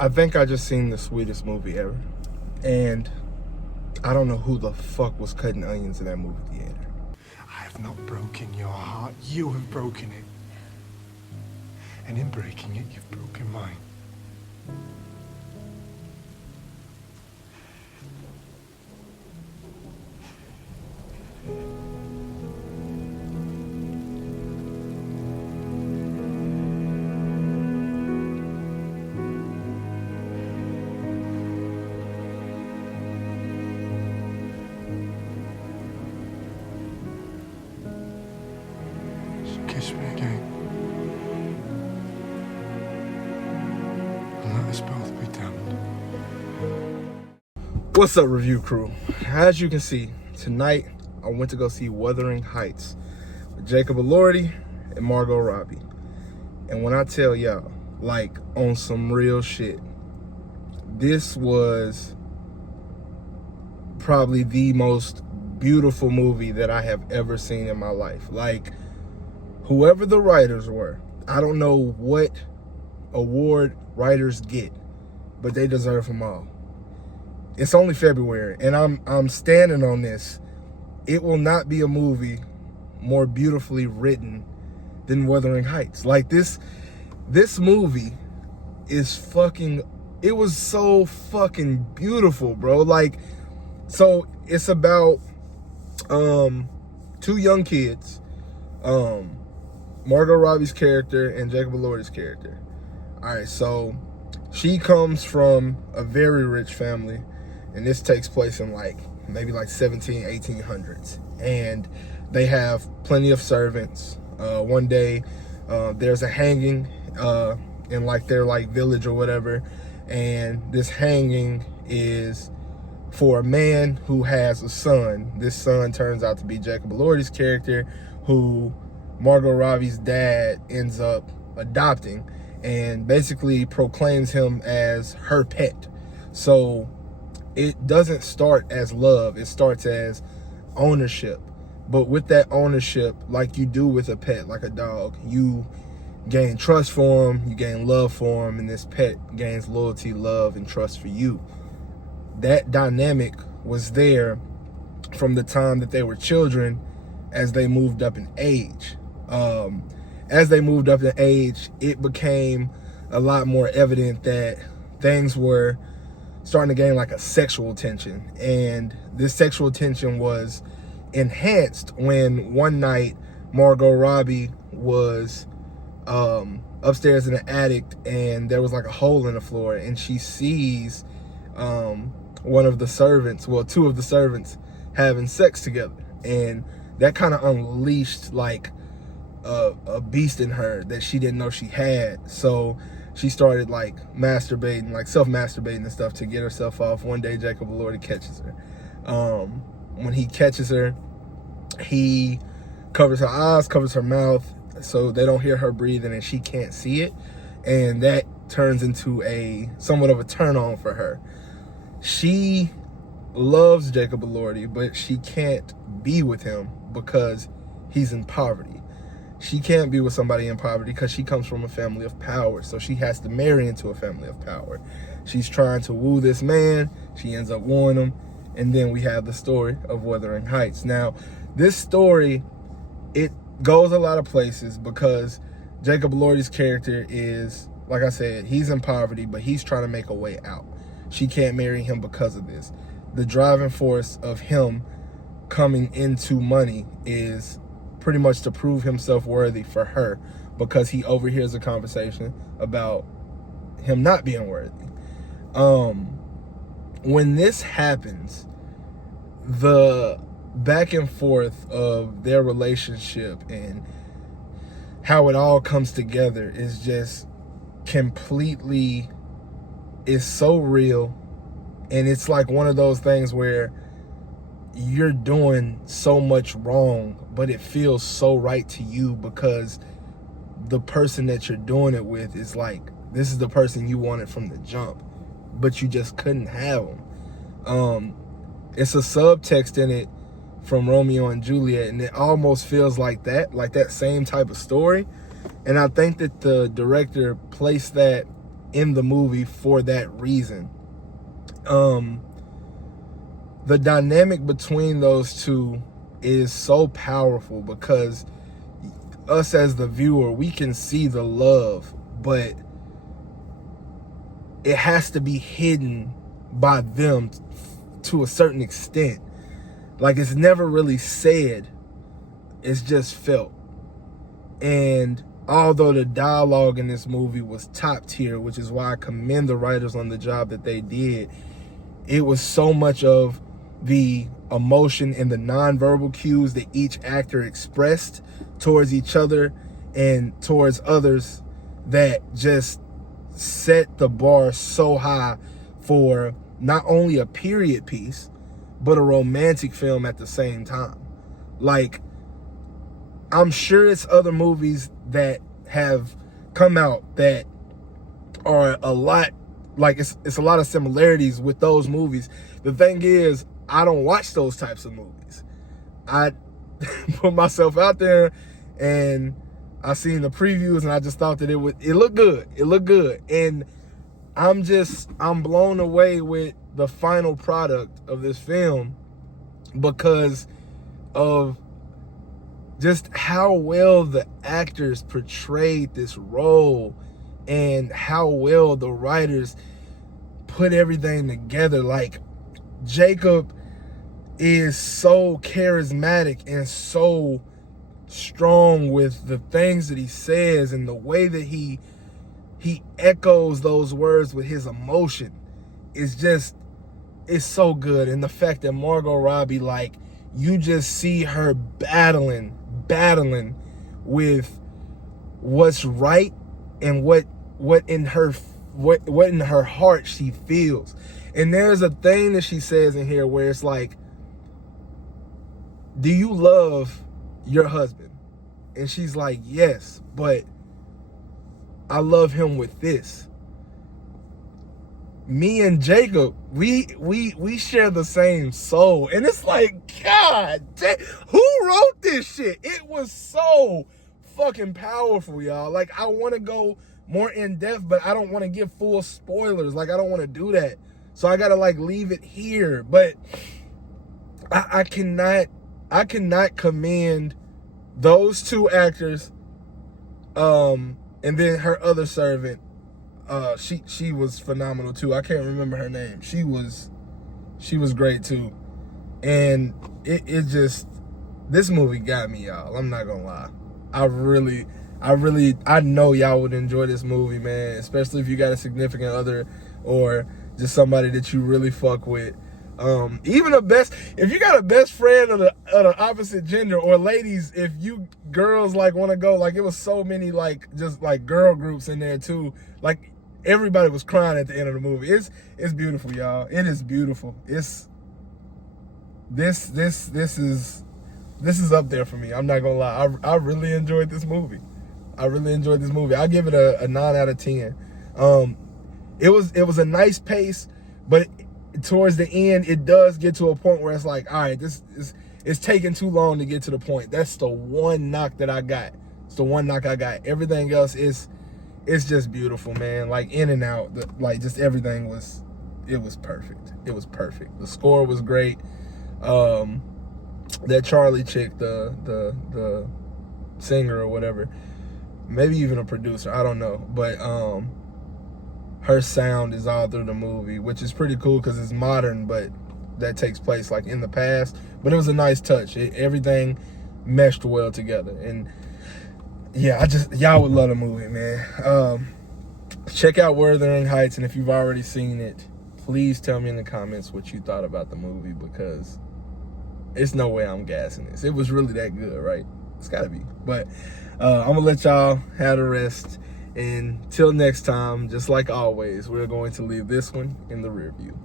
I think I just seen the sweetest movie ever. And I don't know who the fuck was cutting onions in that movie theater. I have not broken your heart. You have broken it. And in breaking it, you've broken mine. Kiss me again. And let us both be damned. What's up, review crew? As you can see, tonight I went to go see Wuthering Heights with Jacob Elordi and Margot Robbie. And when I tell y'all, like, on some real shit, this was probably the most beautiful movie that I have ever seen in my life. Like, whoever the writers were, I don't know what award writers get, but they deserve them all. It's only February, and I'm standing on this. It will not be a movie more beautifully written than Wuthering Heights. Like, this movie is fucking, it was so fucking beautiful, bro. Like, so it's about two young kids, Margot Robbie's character and Jacob Elordi's character. All right, so she comes from a very rich family, and this takes place in maybe 1800s. And they have plenty of servants. One day, there's a hanging in their village or whatever, and this hanging is for a man who has a son. This son turns out to be Jacob Elordi's character, who Margot Robbie's dad ends up adopting and basically proclaims him as her pet. So it doesn't start as love, it starts as ownership. But with that ownership, like you do with a pet, like a dog, you gain trust for him, you gain love for him, and this pet gains loyalty, love, and trust for you. That dynamic was there from the time that they were children as they moved up in age. As they moved up in age, it became a lot more evident that things were starting to gain a sexual tension. And this sexual tension was enhanced when one night Margot Robbie was upstairs in the attic, and there was a hole in the floor, and she sees one of the servants, well, two of the servants, having sex together. And that kind of unleashed a beast in her that she didn't know she had. So she started masturbating, self-masturbating and stuff to get herself off. One day Jacob Elordi catches her. When he catches her, he covers her eyes, covers her mouth, so they don't hear her breathing and she can't see it. And that turns into somewhat of a turn on for her. She loves Jacob Elordi, but she can't be with him because he's in poverty. She can't be with somebody in poverty because she comes from a family of power. So she has to marry into a family of power. She's trying to woo this man. She ends up wooing him. And then we have the story of Wuthering Heights. Now, this story, it goes a lot of places because Jacob Elordi's character is, like I said, he's in poverty, but he's trying to make a way out. She can't marry him because of this. The driving force of him coming into money is pretty much to prove himself worthy for her, because he overhears a conversation about him not being worthy. When this happens, the back and forth of their relationship and how it all comes together is just completely, is so real. And it's one of those things where you're doing so much wrong, but it feels so right to you because the person that you're doing it with is this is the person you wanted from the jump, but you just couldn't have them. It's a subtext in it from Romeo and Juliet, and it almost feels like that same type of story. And I think that the director placed that in the movie for that reason. The dynamic between those two is so powerful because us as the viewer, we can see the love, but it has to be hidden by them to a certain extent. Like, it's never really said, it's just felt. And although the dialogue in this movie was top tier, which is why I commend the writers on the job that they did, it was so much of the emotion and the nonverbal cues that each actor expressed towards each other and towards others that just set the bar so high for not only a period piece, but a romantic film at the same time. Like, I'm sure it's other movies that have come out that are a lot, like it's a lot of similarities with those movies. The thing is, I don't watch those types of movies. I put myself out there and I seen the previews and I just thought that it looked good. It looked good. And I'm blown away with the final product of this film because of just how well the actors portrayed this role and how well the writers put everything together. Like, Jacob is so charismatic and so strong with the things that he says and the way that he echoes those words with his emotion is just, it's so good. And the fact that Margot Robbie, like, you just see her battling with what's right and what in her heart she feels. And there's a thing that she says in here where it's like, do you love your husband? And she's like, yes, but I love him with this. Me and Jacob, we share the same soul. And it's like, God, who wrote this shit? It was so fucking powerful, y'all. Like, I want to go more in depth, but I don't want to give full spoilers. Like, I don't want to do that. So I gotta, like, leave it here. But I cannot commend those two actors, and then her other servant. She was phenomenal too. I can't remember her name. She was great too. And it just, this movie got me, y'all. I'm not gonna lie. I know y'all would enjoy this movie, man, especially if you got a significant other or just somebody that you really fuck with. Even if you got a best friend of the opposite gender, or ladies, if you girls like want to go, like, it was so many, like, just like girl groups in there too. Like, everybody was crying at the end of the movie. It's beautiful, y'all. It is beautiful. This is up there for me. I'm not gonna lie. I really enjoyed this movie. I'll give it a 9 out of 10. It was a nice pace, but towards the end, it does get to a point where it's like, all right, it's taking too long to get to the point. That's the one knock that I got. It's the one knock I got. Everything else it's just beautiful, man. Like, in and out, like, just everything was perfect. It was perfect. The score was great. That Charlie chick, the singer or whatever, maybe even a producer, I don't know, but her sound is all through the movie, which is pretty cool because it's modern, but that takes place, like, in the past. But it was a nice touch. Everything meshed well together. And yeah, y'all would love the movie, man. Check out Wuthering Heights, and if you've already seen it, please tell me in the comments what you thought about the movie, because it's no way I'm gassing this. It was really that good, right? It's gotta be. But I'm gonna let y'all have the rest. And till next time, just like always, we're going to leave this one in the rear view.